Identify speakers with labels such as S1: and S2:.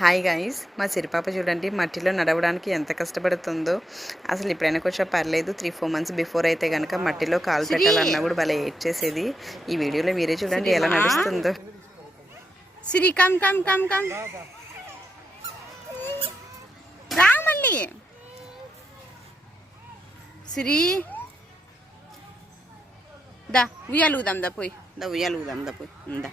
S1: Hi guys మా సిరిపాప చూడండి మట్టిలో నడవడానికి ఎంత కష్టపడుతుందో. అసలు ఎప్పుడైనా కొంచెం పర్లేదు త్రీ ఫోర్ మంత్స్ బిఫోర్ అయితే కనుక మట్టిలో కాలు పెట్టాలన్నా కూడా భలే ఏడ్ చేసేది. ఈ వీడియోలో మీరే చూడండి ఎలా నడుస్తుందో.
S2: Siri come come come come రా మళ్ళీ. సిరి. దా ఉయ్యాలు ఊదాం దా పోయి. దా ఉయ్యాలు ఊదాం దా పోయి. దా.